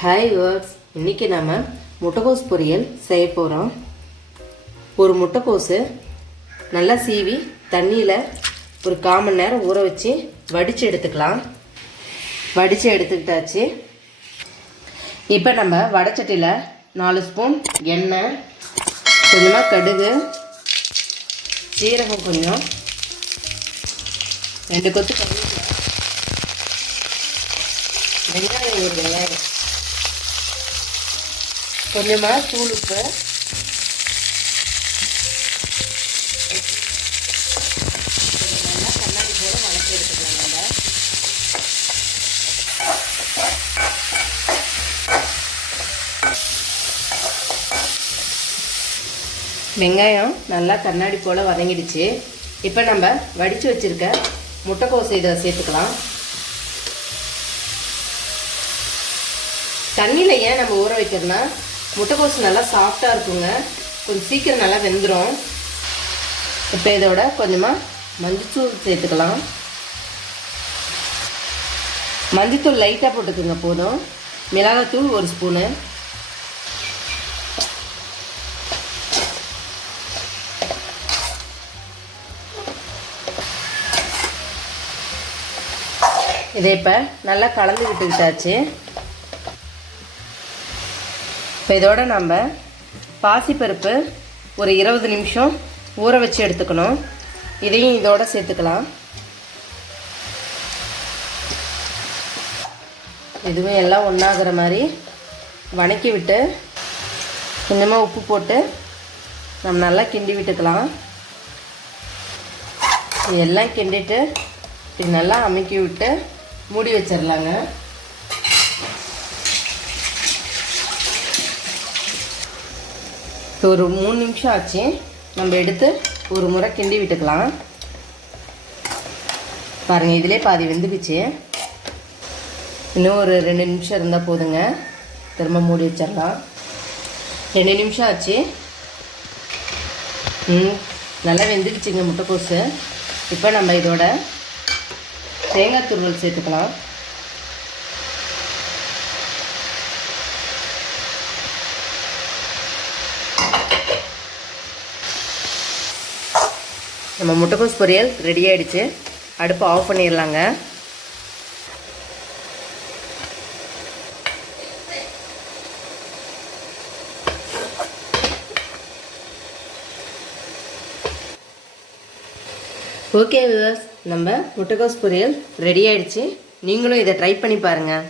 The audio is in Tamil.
ஹாய் வேர்ட்ஸ், இன்றைக்கி நம்ம முட்டைக்கோஸ் பொரியல் செய்ய போகிறோம். ஒரு முட்டைக்கோஸு நல்லா சீவி தண்ணியில் ஒரு 1/4 மணி நேரம் ஊற வச்சு வடித்து எடுத்துக்கலாம். வடித்து எடுத்துக்கிட்டாச்சு. இப்போ நம்ம வடைச்சட்டியில் 4 ஸ்பூன் எண்ணெய், கொஞ்சமாக கடுகு, சீரகம், கொஞ்சம் 2 கொத்து கருவேப்பிலை, வெங்காயம், ஒரு வெங்காயம், கொஞ்சமாக தூள் உப்பு, நல்லா கண்ணாடி போல வதக்கி எடுத்துக்கலாம். நம்ம வெங்காயம் நல்லா கண்ணாடி போல் வதங்கிடுச்சு. இப்போ நம்ம வடித்து வச்சுருக்க முட்டைக்கோஸை இதை சேர்த்துக்கலாம். தண்ணியில் ஏன் நம்ம ஊற வைக்கிறோன்னா முட்டைக்கோஸ் நல்லா சாஃப்டாக இருக்குங்க, கொஞ்சம் சீக்கிரம் நல்லா வெந்துடும். இப்போ இதோட கொஞ்சமாக மஞ்சத்தூள் சேர்த்துக்கலாம். மஞ்சத்தூள் லைட்டாக போட்டுக்குங்க போதும். மிளகாத்தூள் 1 ஸ்பூனு, இதை இப்போ நல்லா கலந்து விட்டுக்கிட்டாச்சு. இப்போ இதோட நம்ம பாசிப்பருப்பு ஒரு 20 நிமிஷம் ஊற வச்சு எடுத்துக்கணும். இதையும் இதோட சேர்த்துக்கலாம். இதுவும் எல்லாம் ஒன்றாகிற மாதிரி வதக்கி விட்டு கொஞ்சமாக உப்பு போட்டு நம்ம நல்லா கிண்டி விட்டுக்கலாம். இதெல்லாம் கிண்டிட்டு இது நல்லா அமுக்கி விட்டு மூடி வச்சிடலாங்க. ஒரு 3 நிமிஷம் ஆச்சு. நம்ம எடுத்து ஒரு முறை கிண்டி விட்டுக்கலாம். பாருங்கள், இதிலே பாதி வெந்துக்குச்சு. இன்னும் ஒரு 2 நிமிஷம் இருந்தால் போதுங்க. திரும்ப மூடி வச்சிடலாம். 2 நிமிஷம் ஆச்சு. நல்லா வெந்துக்குச்சுங்க முட்டைக்கோஸு. இப்போ நம்ம இதோட தேங்காய் துருவல் சேர்த்துக்கலாம். நம்ம முட்டைக்கோஸ் பொரியல் ரெடி ஆகிடுச்சு. அடுப்பு ஆஃப் பண்ணிடலாங்க. ஓகே வியூவர்ஸ், நம்ம முட்டைக்கோஸ் பொரியல் ரெடி ஆகிடுச்சு. நீங்களும் இதை ட்ரை பண்ணி பாருங்கள்.